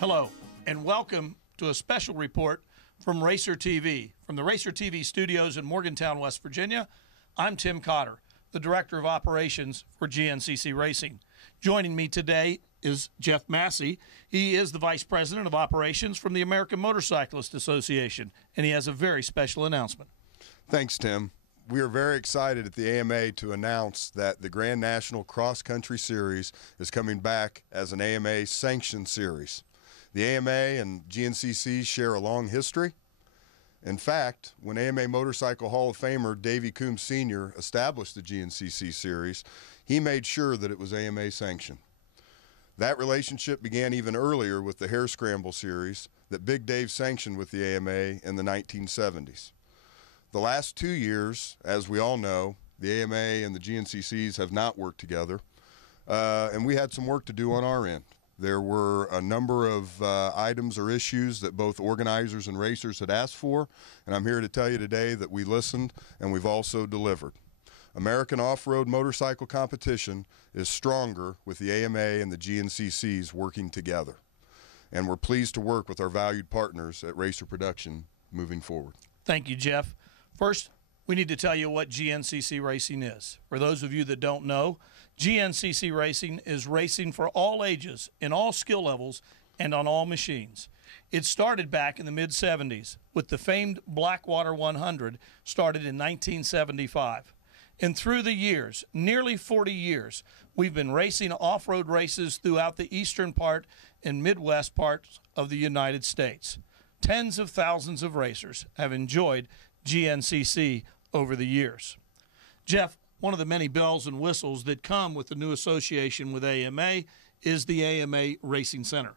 Hello, and welcome to a special report from RacerTV. From the RacerTV studios in Morgantown, West Virginia, I'm Tim Cotter, the Director of Operations for GNCC Racing. Joining me today is Jeff Massey. He is the Vice President of Operations from the American Motorcyclist Association, and he has a very special announcement. Thanks, Tim. We are very excited at the AMA to announce that the Grand National Cross Country Series is coming back as an AMA-Sanctioned series. The AMA and GNCC share a long history. In fact, when AMA Motorcycle Hall of Famer Davey Coombs Sr. established the GNCC series, he made sure that it was AMA sanctioned. That relationship began even earlier with the Hare Scramble series that Big Dave sanctioned with the AMA in the 1970s. The last 2 years, as we all know, the AMA and the GNCCs have not worked together, and we had some work to do on our end. There were a number of items or issues that both organizers and racers had asked for, and I'm here to tell you today that we listened and we've also delivered. American off-road motorcycle competition is stronger with the AMA and the GNCCs working together, and we're pleased to work with our valued partners at Racer Production moving forward. Thank you, Jeff. First, we need to tell you what GNCC Racing is. For those of you that don't know, GNCC Racing is racing for all ages, in all skill levels, and on all machines. It started back in the mid-70s with the famed Blackwater 100, started in 1975. And through the years, nearly 40 years, we've been racing off-road races throughout the eastern part and Midwest parts of the United States. Tens of thousands of racers have enjoyed GNCC over the years. Jeff, one of the many bells and whistles that come with the new association with AMA is the AMA Racing Center.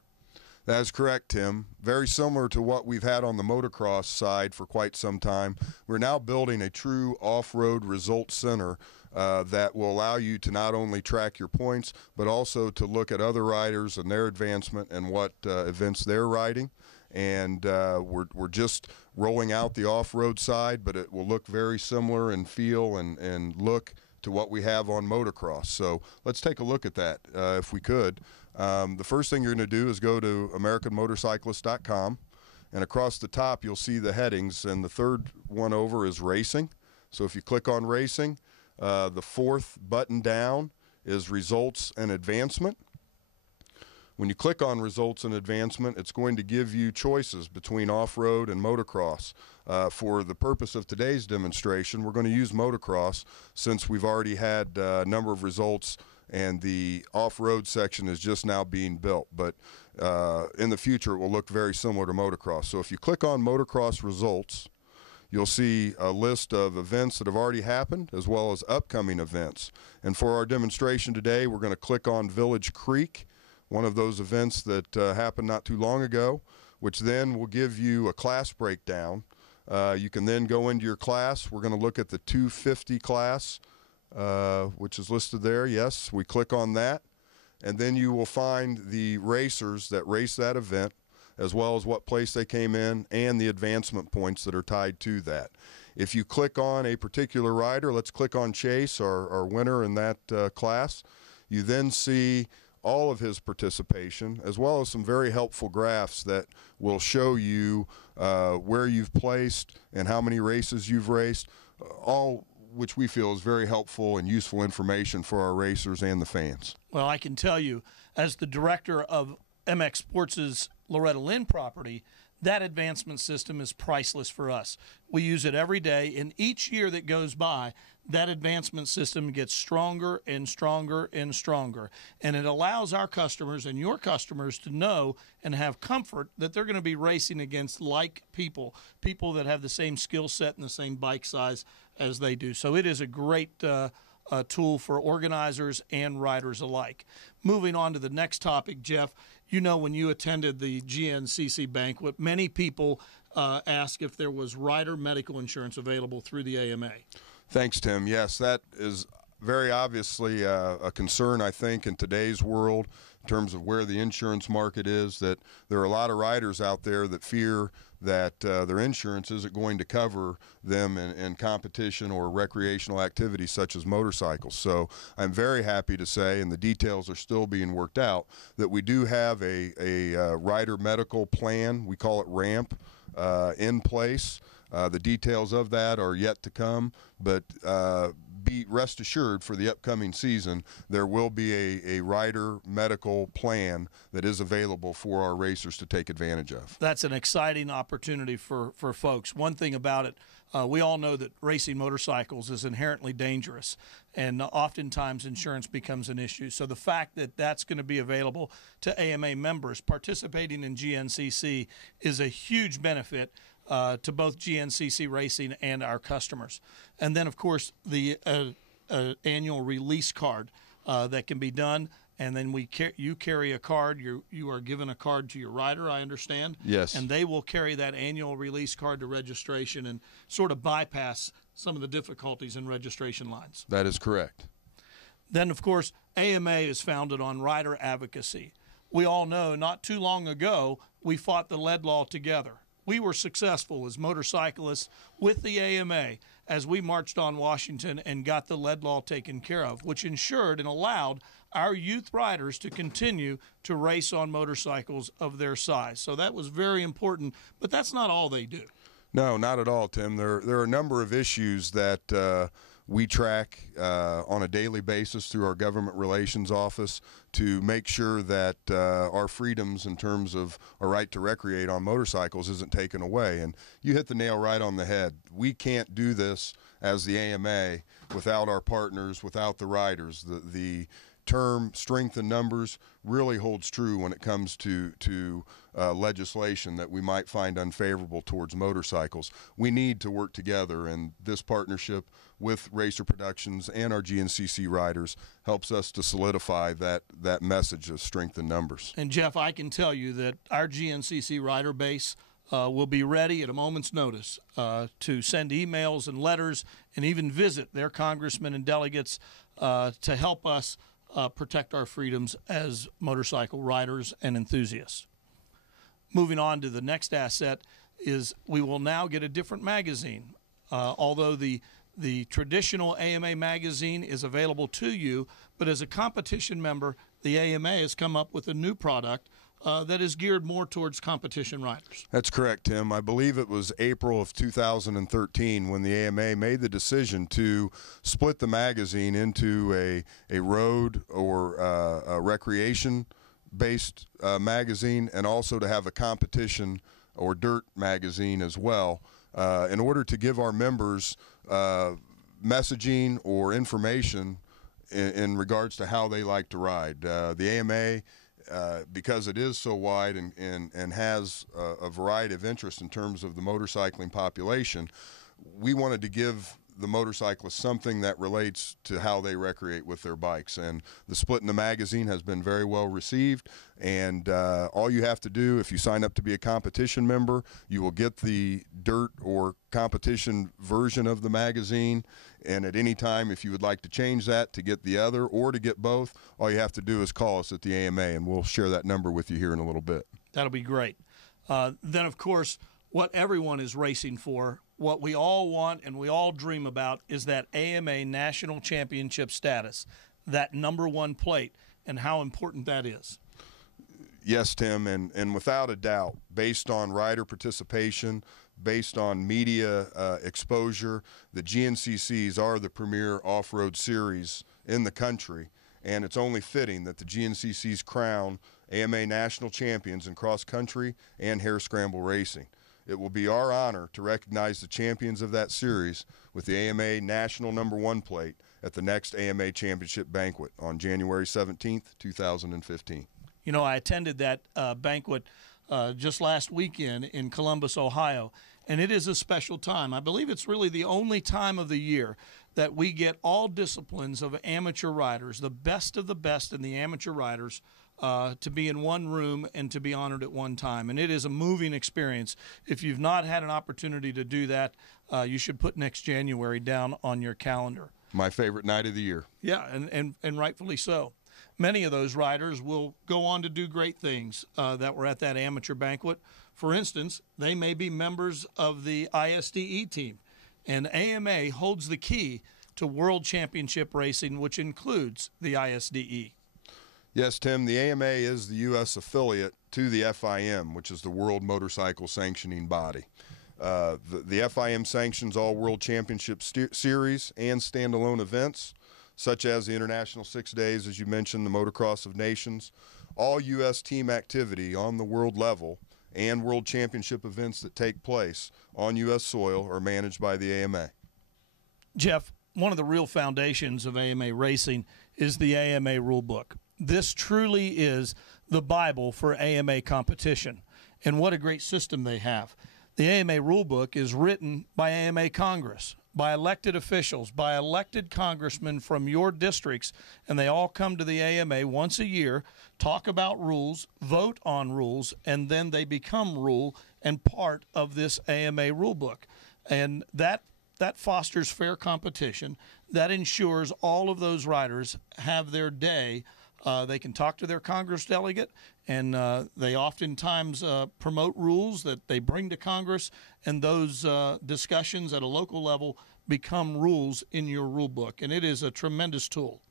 That is correct, Tim. Very similar to what we've had on the motocross side for quite some time. We're now building a true off-road results center that will allow you to not only track your points, but also to look at other riders and their advancement and what events they're riding. And we're just rolling out the off-road side, but it will look very similar in feel and look to what we have on motocross. So let's take a look at that if we could. The first thing you're going to do is go to AmericanMotorcyclist.com, and across the top you'll see the headings, and the third one over is Racing. So if you click on Racing, the fourth button down is Results and Advancement. When you click on Results and Advancement, it's going to give you choices between off-road and motocross. For the purpose of today's demonstration, we're going to use motocross since we've already had a number of results and the off-road section is just now being built. But in the future, it will look very similar to motocross. So if you click on Motocross Results, you'll see a list of events that have already happened as well as upcoming events. And for our demonstration today, we're going to click on Village Creek, one of those events that happened not too long ago, which then will give you a class breakdown. You can then go into your class. We're going to look at the 250 class, which is listed there. Yes, we click on that, and then you will find the racers that race that event, as well as what place they came in and the advancement points that are tied to that. If you click on a particular rider, let's click on Chase, our winner in that class, you then see all of his participation, as well as some very helpful graphs that will show you where you've placed and how many races you've raced, all which we feel is very helpful and useful information for our racers and the fans. Well, I can tell you, as the director of MX Sports' Loretta Lynn property, that advancement system is priceless for us. We use it every day, and each year that goes by, that advancement system gets stronger and stronger and stronger. And it allows our customers and your customers to know and have comfort that they're going to be racing against like people that have the same skill set and the same bike size as they do. So it is a great tool for organizers and riders alike. Moving on to the next topic, Jeff, you know, when you attended the GNCC banquet, many people asked if there was rider medical insurance available through the AMA. Thanks, Tim. Yes, that is very obviously a concern, I think, in today's world in terms of where the insurance market is, that there are a lot of riders out there that fear that their insurance isn't going to cover them in competition or recreational activities such as motorcycles. So I'm very happy to say, and the details are still being worked out, that we do have a rider medical plan, we call it RAMP, in place. The details of that are yet to come, but be rest assured for the upcoming season, there will be a rider medical plan that is available for our racers to take advantage of. That's an exciting opportunity for folks. One thing about it, we all know that racing motorcycles is inherently dangerous, and oftentimes insurance becomes an issue. So the fact that that's going to be available to AMA members participating in GNCC is a huge benefit to both GNCC Racing and our customers. And then, of course, the annual release card that can be done. And then you carry a card. You are given a card to your rider, I understand. Yes. And they will carry that annual release card to registration and sort of bypass some of the difficulties in registration lines. That is correct. Then, of course, AMA is founded on rider advocacy. We all know not too long ago we fought the lead law together. We were successful as motorcyclists with the AMA as we marched on Washington and got the lead law taken care of, which ensured and allowed our youth riders to continue to race on motorcycles of their size. So that was very important, but that's not all they do. No, not at all, Tim. There are a number of issues that we track on a daily basis through our government relations office to make sure that our freedoms in terms of our right to recreate on motorcycles isn't taken away. And you hit the nail right on the head. We can't do this as the AMA without our partners, without the riders. The term strength in numbers really holds true when it comes to legislation that we might find unfavorable towards motorcycles. We need to work together, and this partnership with Racer Productions and our GNCC riders helps us to solidify that message of strength in numbers. And Jeff, I can tell you that our GNCC rider base will be ready at a moment's notice to send emails and letters and even visit their congressmen and delegates to help us protect our freedoms as motorcycle riders and enthusiasts. Moving on to the next asset is we will now get a different magazine. Although the traditional AMA magazine is available to you, but as a competition member, the AMA has come up with a new product that is geared more towards competition riders. That's correct, Tim. I believe it was April of 2013 when the AMA made the decision to split the magazine into a road or a recreation-based magazine, and also to have a competition or dirt magazine as well, in order to give our members messaging or information in regards to how they like to ride. The AMA, because it is so wide and has a variety of interests in terms of the motorcycling population, we wanted to give the motorcyclists something that relates to how they recreate with their bikes. And the split in the magazine has been very well received, and all you have to do if you sign up to be a competition member, you will get the dirt or competition version of the magazine, and at any time if you would like to change that to get the other or to get both, all you have to do is call us at the AMA, and we'll share that number with you here in a little bit. That'll be great. Then, of course, what everyone is racing for, what we all want and we all dream about, is that AMA National Championship status, that #1 plate, and how important that is. Yes, Tim, and without a doubt, based on rider participation, based on media exposure, the GNCCs are the premier off-road series in the country, and it's only fitting that the GNCCs crown AMA National Champions in cross-country and hare scramble racing. It will be our honor to recognize the champions of that series with the AMA National #1 plate at the next AMA Championship banquet on January 17th, 2015. You know, I attended that banquet just last weekend in Columbus, Ohio, and it is a special time. I believe it's really the only time of the year that we get all disciplines of amateur riders, the best of the best in the amateur riders, to be in one room and to be honored at one time. And it is a moving experience. If you've not had an opportunity to do that, you should put next January down on your calendar. My favorite night of the year. Yeah, and rightfully so. Many of those riders will go on to do great things that were at that amateur banquet. For instance, they may be members of the ISDE team, and AMA holds the key to World Championship racing, which includes the ISDE. Yes, Tim, the AMA is the U.S. affiliate to the FIM, which is the World Motorcycle Sanctioning Body. The FIM sanctions all World Championship series and standalone events, such as the International 6 Days, as you mentioned, the Motocross of Nations, all U.S. team activity on the world level, and World Championship events that take place on U.S. soil are managed by the AMA. Jeff, one of the real foundations of AMA racing is the AMA rulebook. This truly is the Bible for AMA competition, and what a great system they have. The AMA rulebook is written by AMA Congress, by elected officials, by elected congressmen from your districts, and they all come to the AMA once a year, talk about rules, vote on rules, and then they become rule and part of this AMA rulebook. And that fosters fair competition. That ensures all of those riders have their day. They can talk to their Congress delegate, and they oftentimes promote rules that they bring to Congress, and those discussions at a local level become rules in your rule book, and it is a tremendous tool.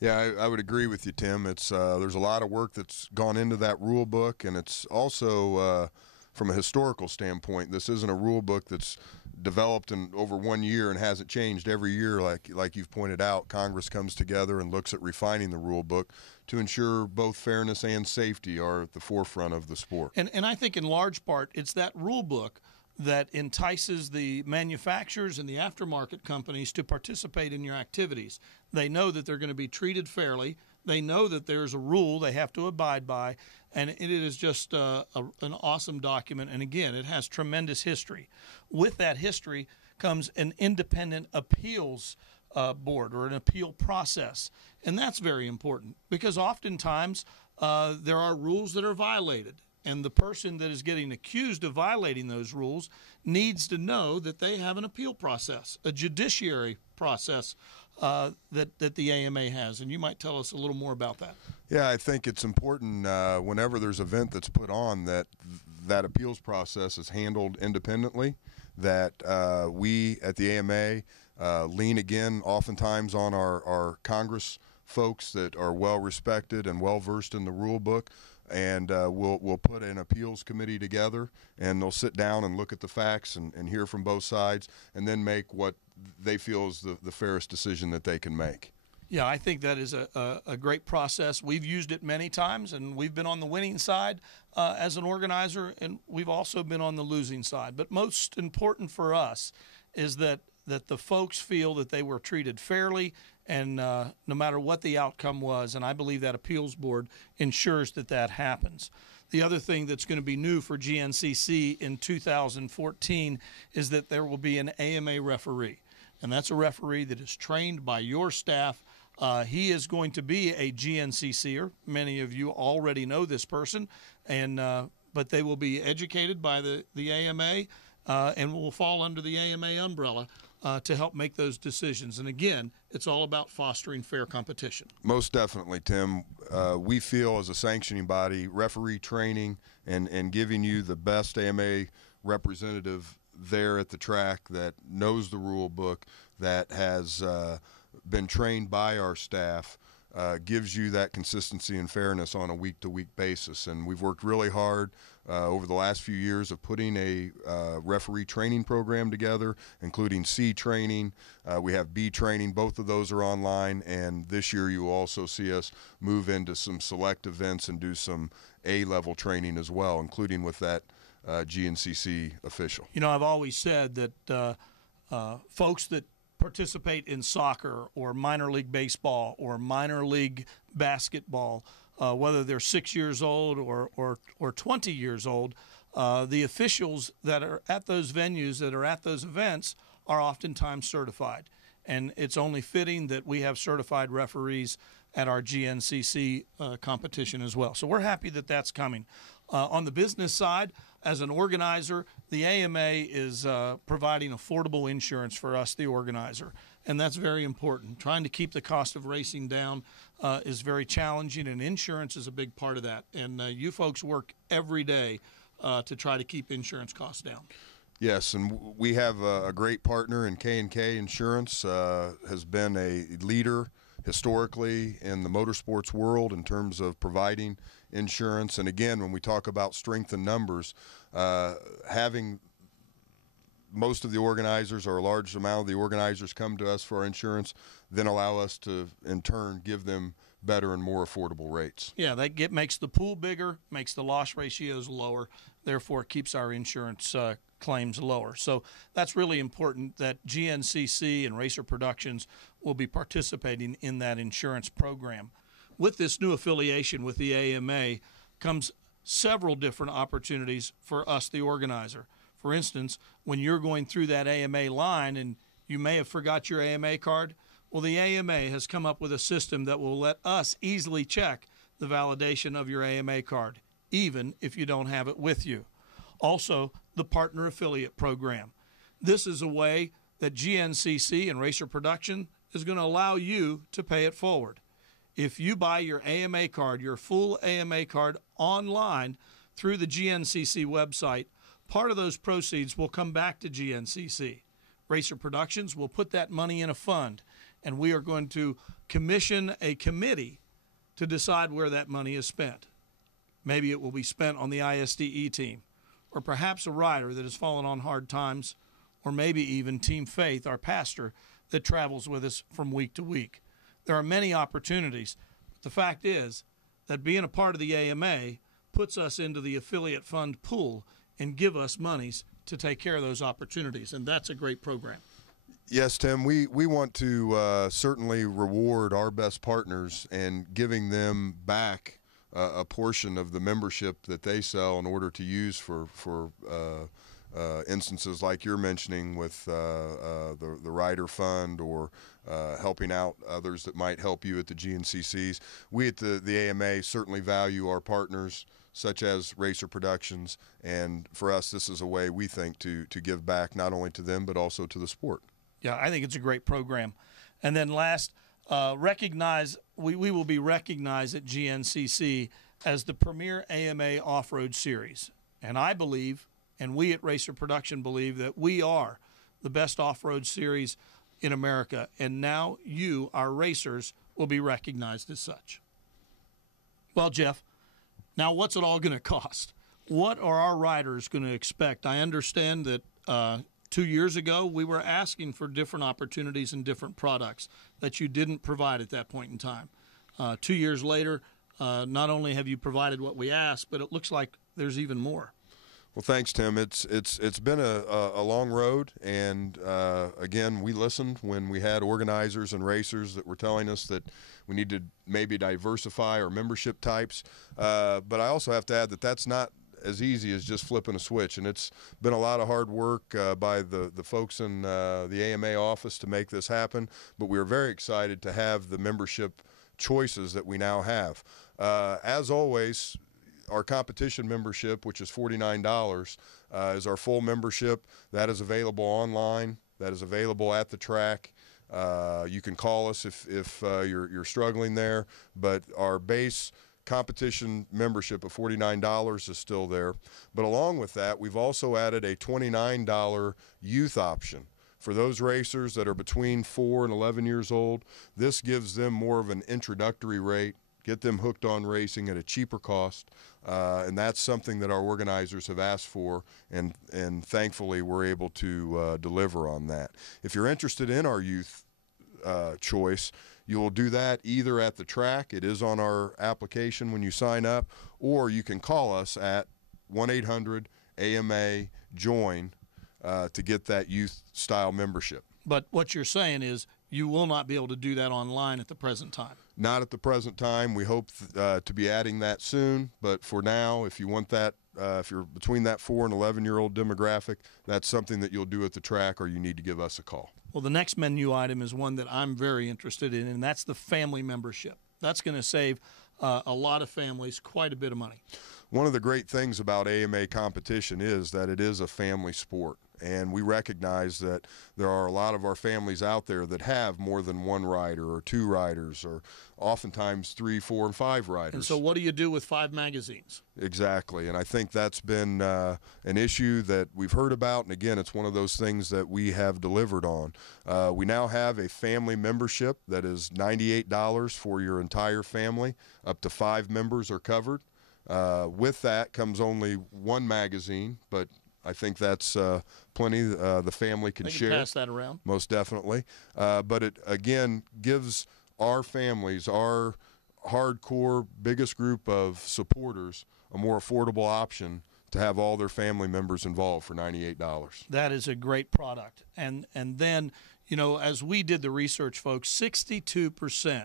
Yeah, I would agree with you, Tim. It's there's a lot of work that's gone into that rule book, and it's also from a historical standpoint, this isn't a rule book that's developed in over 1 year and hasn't changed every year. Like you've pointed out, Congress comes together and looks at refining the rule book to ensure both fairness and safety are at the forefront of the sport. And I think in large part it's that rule book that entices the manufacturers and the aftermarket companies to participate in your activities. They know that they're going to be treated fairly. They know that there's a rule they have to abide by, and it is just an awesome document. And again, it has tremendous history. With that history comes an independent appeals board or an appeal process, and that's very important because oftentimes there are rules that are violated. And the person that is getting accused of violating those rules needs to know that they have an appeal process, a judiciary process that the AMA has. And you might tell us a little more about that. Yeah, I think it's important whenever there's an event that's put on that appeals process is handled independently, that we at the AMA lean again oftentimes on our Congress folks that are well respected and well versed in the rule book. And we'll put an appeals committee together, and they'll sit down and look at the facts and hear from both sides, and then make what they feel is the fairest decision that they can make. Yeah, I think that is a great process. We've used it many times, and we've been on the winning side as an organizer, and we've also been on the losing side. But most important for us is that the folks feel that they were treated fairly, and no matter what the outcome was, and I believe that appeals board ensures that happens. The other thing that's going to be new for GNCC in 2014 is that there will be an AMA referee, and that's a referee that is trained by your staff. He is going to be a GNCCer. Many of you already know this person, and but they will be educated by the AMA and will fall under the AMA umbrella to help make those decisions. And again, it's all about fostering fair competition. Most definitely, Tim. We feel as a sanctioning body, referee training and giving you the best AMA representative there at the track that knows the rule book, that has been trained by our staff, gives you that consistency and fairness on a week-to-week basis. And we've worked really hard over the last few years of putting a referee training program together, including C training. We have B training. Both of those are online. And this year you will also see us move into some select events and do some A-level training as well, including with that GNCC official. You know, I've always said that folks that participate in soccer or minor league baseball or minor league basketball, whether they're 6 years old or 20 years old, the officials that are at those venues, that are at those events, are oftentimes certified. And it's only fitting that we have certified referees at our GNCC competition as well. So we're happy that that's coming. On the business side, as an organizer, the AMA is providing affordable insurance for us, the organizer, and that's very important. Trying to keep the cost of racing down is very challenging, and insurance is a big part of that. And you folks work every day to try to keep insurance costs down. Yes, and we have a great partner in K&K Insurance, has been a leader historically in the motorsports world in terms of providing insurance. And again, when we talk about strength in numbers, having most of the organizers or a large amount of the organizers come to us for our insurance, then allow us to, in turn, give them better and more affordable rates. Yeah, that makes the pool bigger, makes the loss ratios lower, therefore it keeps our insurance claims lower. So that's really important that GNCC and Racer Productions will be participating in that insurance program. With this new affiliation with the AMA comes several different opportunities for us, the organizer. For instance, when you're going through that AMA line and you may have forgot your AMA card, well, the AMA has come up with a system that will let us easily check the validation of your AMA card, even if you don't have it with you. Also, the Partner Affiliate Program. This is a way that GNCC and Racer Production is going to allow you to pay it forward. If you buy your AMA card, your full AMA card online through the GNCC website, part of those proceeds will come back to GNCC. Racer Productions will put that money in a fund, and we are going to commission a committee to decide where that money is spent. Maybe it will be spent on the ISDE team, or perhaps a rider that has fallen on hard times, or maybe even Team Faith, our pastor, that travels with us from week to week. There are many opportunities, but the fact is that being a part of the AMA puts us into the affiliate fund pool and give us monies to take care of those opportunities, and that's a great program. Yes, Tim, we want to certainly reward our best partners and giving them back a portion of the membership that they sell in order to use for instances like you're mentioning with the rider fund, or helping out others that might help you at the GNCCs. We at the AMA certainly value our partners, such as Racer Productions, and for us this is a way we think to give back not only to them but also to the sport. Yeah, I think it's a great program. And then last, we will be recognized at GNCC as the premier AMA off-road series. And I believe, and we at Racer Production believe, that we are the best off-road series in America. And now you, our racers, will be recognized as such. Well, Jeff, now what's it all going to cost? What are our riders going to expect? I understand that 2 years ago, we were asking for different opportunities and different products that you didn't provide at that point in time. 2 years later, not only have you provided what we asked, but it looks like there's even more. Well, thanks, Tim. It's been a long road, and again, we listened when we had organizers and racers that were telling us that we need to maybe diversify our membership types. But I also have to add that that's not as easy as just flipping a switch, and it's been a lot of hard work by the folks in the AMA office to make this happen. But we're very excited to have the membership choices that we now have. As always, our competition membership, which is $49, is our full membership. That is available online. That is available at the track. You can call us if you're struggling there, but our base competition membership of $49 is still there. But along with that, we've also added a $29 youth option for those racers that are between 4 and 11 years old. This gives them more of an introductory rate, get them hooked on racing at a cheaper cost, and that's something that our organizers have asked for, and thankfully we're able to deliver on that. If you're interested in our youth choice, you will do that either at the track, it is on our application when you sign up, or you can call us at 1-800-AMA-JOIN to get that youth style membership. But what you're saying is you will not be able to do that online at the present time. Not at the present time. We hope to be adding that soon, but for now, if you want that, if you're between that 4 and 11-year-old demographic, that's something that you'll do at the track, or you need to give us a call. Well, the next menu item is one that I'm very interested in, and that's the family membership. That's going to save a lot of families quite a bit of money. one of the great things about AMA competition is that it is a family sport. And we recognize that there are a lot of our families out there that have more than one rider or two riders or oftentimes 3, 4, and 5 riders. And so what do you do with 5 magazines? Exactly. And I think that's been an issue that we've heard about. And again, it's one of those things that we have delivered on. We now have a family membership that is $98 for your entire family. Up to 5 members are covered. With that comes only 1 magazine, but I think that's plenty. The family can share. Pass that around. Most definitely. But it, again, gives our families, our hardcore, biggest group of supporters, a more affordable option to have all their family members involved for $98. That is a great product. And then, you know, as we did the research, folks, 62%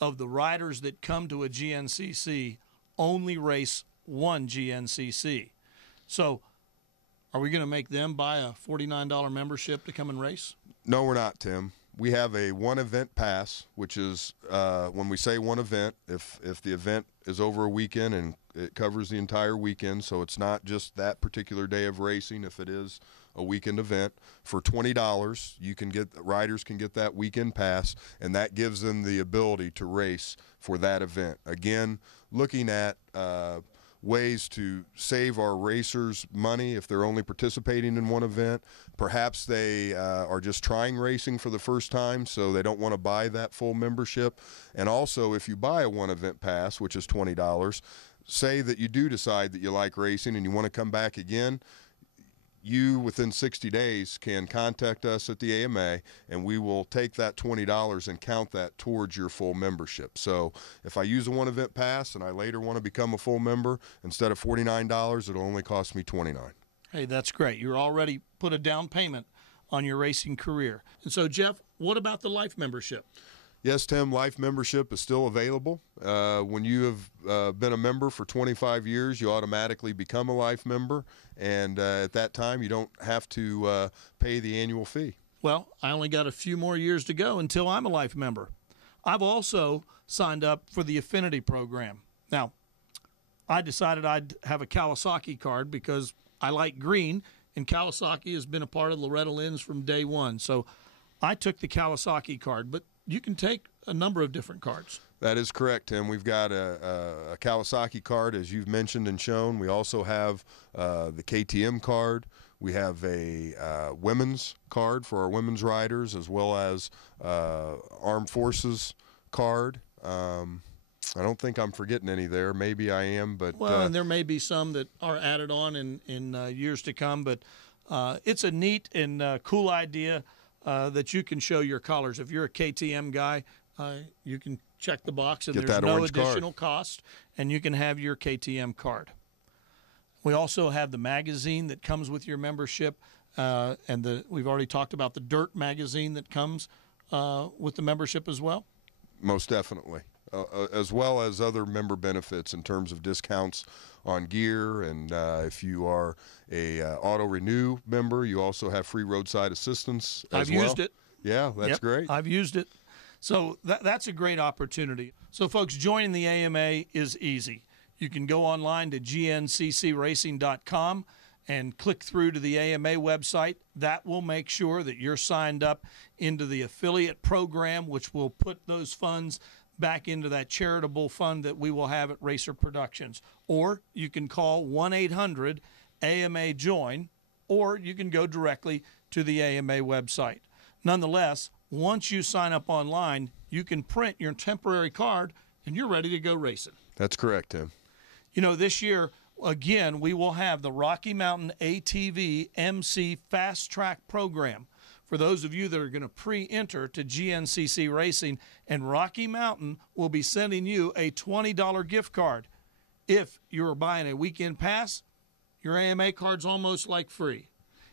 of the riders that come to a GNCC only race one GNCC. So are we going to make them buy a $49 membership to come and race? No, we're not, Tim. We have a 1 event pass, which is when we say 1 event, if the event is over a weekend and it covers the entire weekend, so it's not just that particular day of racing. If it is a weekend event, for $20, you can get, riders can get that weekend pass, and that gives them the ability to race for that event. Again, looking at ways to save our racers money if they're only participating in 1 event. Perhaps they are just trying racing for the first time, so they don't want to buy that full membership. And also, if you buy a 1 event pass, which is $20, say that you do decide that you like racing and you want to come back again, you, within 60 days, can contact us at the AMA, and we will take that $20 and count that towards your full membership. So if I use a 1 event pass and I later want to become a full member, instead of $49, it'll only cost me $29. Hey, that's great. You're already put a down payment on your racing career. And so, Jeff, what about the life membership? Yes, Tim, life membership is still available. When you have been a member for 25 years, you automatically become a life member, and at that time, you don't have to pay the annual fee. Well, I only got a few more years to go until I'm a life member. I've also signed up for the Affinity program. Now, I decided I'd have a Kawasaki card because I like green, and Kawasaki has been a part of Loretta Lynn's from day one. So I took the Kawasaki card, but you can take a number of different cards. That is correct, Tim. We've got a Kawasaki card, as you've mentioned and shown. We also have the KTM card. We have a women's card for our women's riders, as well as Armed Forces card. I don't think I'm forgetting any there. Maybe I am, but well, and there may be some that are added on in years to come. But it's a neat and cool idea that you can show your colors. If you're a KTM guy, you can check the box, and there's no additional cost, and you can have your KTM card. We also have the magazine that comes with your membership, and we've already talked about the Dirt magazine that comes with the membership as well. Most definitely. As well as other member benefits in terms of discounts on gear, and if you are a Auto Renew member, you also have free roadside assistance as well. I've used it. Yeah, that's great. I've used it. So that's a great opportunity. So, folks, joining the AMA is easy. You can go online to GNCCRacing.com and click through to the AMA website. That will make sure that you're signed up into the affiliate program, which will put those funds back into that charitable fund that we will have at Racer Productions. Or you can call 1-800-AMA-JOIN, or you can go directly to the AMA website. Nonetheless, once you sign up online, you can print your temporary card and you're ready to go racing. That's correct, Tim. You know, this year, again, we will have the Rocky Mountain ATV MC Fast Track program. For those of you that are going to pre-enter to GNCC Racing, and Rocky Mountain will be sending you a $20 gift card. If you're buying a weekend pass, your AMA card's almost like free.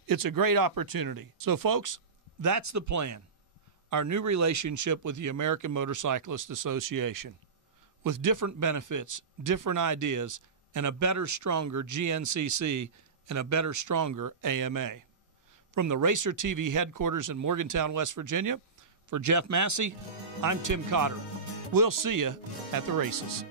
It's a great opportunity. So, folks, that's the plan. Our new relationship with the American Motorcyclist Association, with different benefits, different ideas, and a better, stronger GNCC and a better, stronger AMA. From the RacerTV headquarters in Morgantown, West Virginia, for Jeff Massey, I'm Tim Cotter. We'll see you at the races.